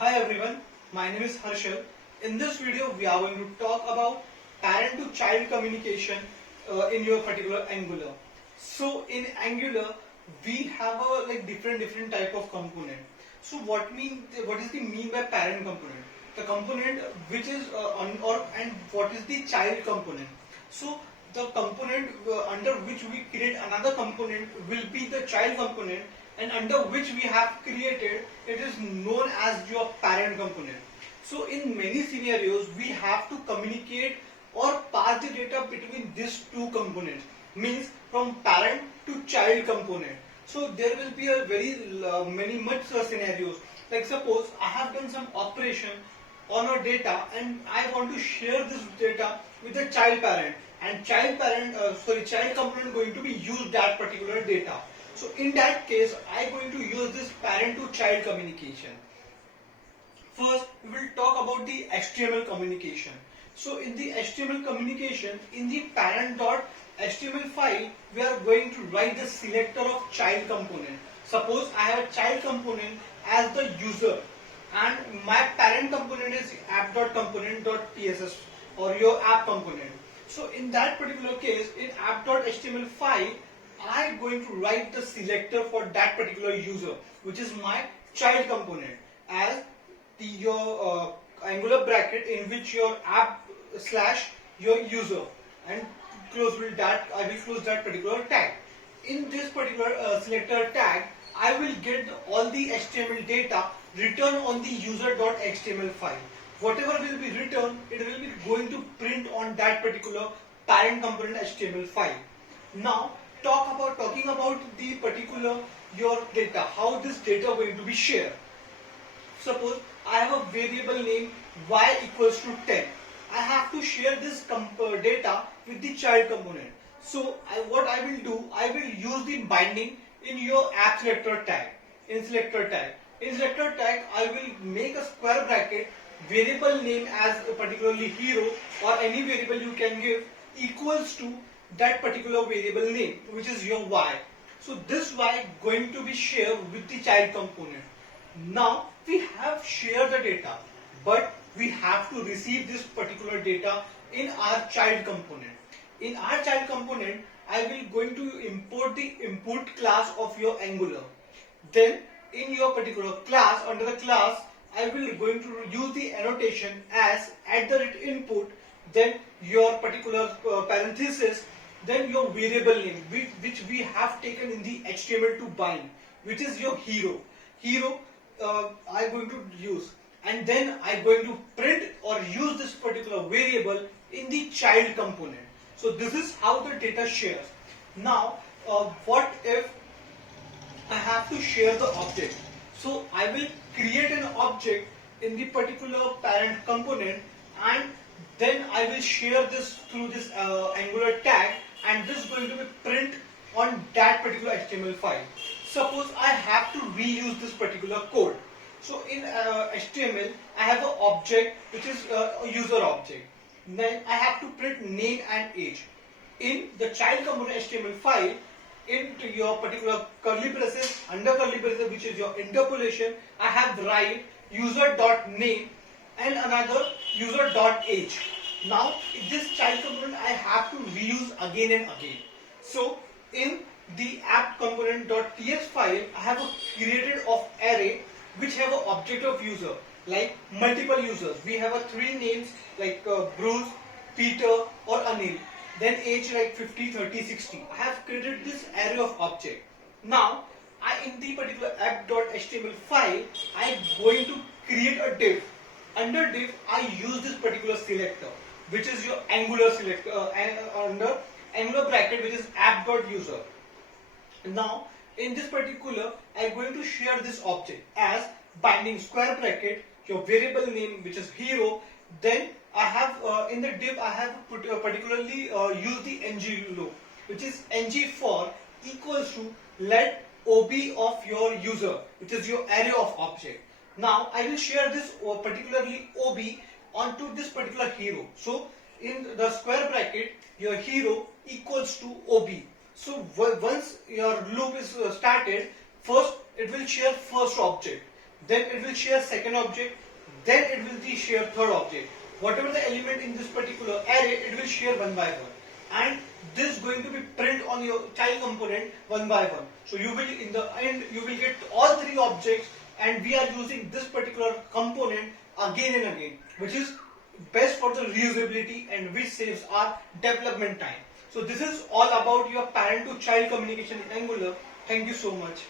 Hi everyone, my name is Harshal. In this video, we are going to talk about parent to child communication in your particular Angular. So in Angular, we have a different type of component. So what is the mean by parent component? The component which is and what is the child component? So the component under which we create another component will be the child component, and under which we have created it is known as your parent component. So in many scenarios we have to communicate or pass the data between these two components, means from parent to child component. So there will be a very many much scenarios, like suppose I have done some operation on a data and I want to share this data with the child parent, and child component going to be used that particular data. So in that case I am going to use this parent to child communication. First, we will talk about the HTML communication. So in the HTML communication, in the parent.html file, we are going to write the selector of child component. Suppose I have a child component as the user, and my parent component is app.component.tss or your app component. So in that particular case, in app.html file, I am going to write the selector for that particular user, which is my child component, as your angular bracket in which your app slash your user, and close with that I will close that particular tag. In this particular selector tag, I will get all the HTML data written on the user.html file. Whatever will be written, it will be going to print on that particular parent component HTML file. Now talking about the particular your data, how this data going to be shared. Suppose I have a variable name y equals to 10. I have to share this data with the child component. So what I will do, I will use the binding in your app selector tag. In selector tag, I will make a square bracket, variable name as particularly hero or any variable you can give, equals to that particular variable name, which is your y. So this y going to be shared with the child component. Now we have shared the data, but we have to receive this particular data in our child component. In our child component, I will going to import the input class of your Angular. Then in your particular class, under the class, I will going to use the annotation as @input, then your particular parenthesis, then your variable name which we have taken in the HTML to bind, which is your hero. I am going to use, and then I am going to print or use this particular variable in the child component. So this is how the data shares. Now what if I have to share the object? So I will create an object in the particular parent component, and then I will share this through this Angular tag, and this is going to be print on that particular HTML file. Suppose I have to reuse this particular code. So in HTML, I have an object which is a user object. Then I have to print name and age. In the child component HTML file, into your particular curly braces, under curly braces, which is your interpolation, I have write user.name and another user.age. Now this child component I have to reuse again and again. So in the app component.ts file, I have a created of array which have an object of user, like multiple users. We have a 3 names like Bruce, Peter or Anil. Then age like 50, 30, 60. I have created this array of object. Now in the particular app.html file, I am going to create a div. Under div, I use this particular selector, which is your Angular selector, under Angular bracket, which is app.user. Now in this particular, I am going to share this object as binding square bracket, your variable name, which is hero. Then I have in the div, I have particularly use the ng loop, which is ng for equals to let ob of your user, which is your array of object. Now I will share this particularly ob onto this particular hero. So in the square bracket, your hero equals to ob. So once your loop is started, first it will share first object. then it will share second object, then it will share third object. Whatever the element in this particular array, it will share one by one. And this is going to be print on your child component one by one. So you will, in the end, you will get all three objects, and we are using this particular component again and again, which is best for the reusability and which saves our development time. So this is all about your parent to child communication in Angular. Thank you so much.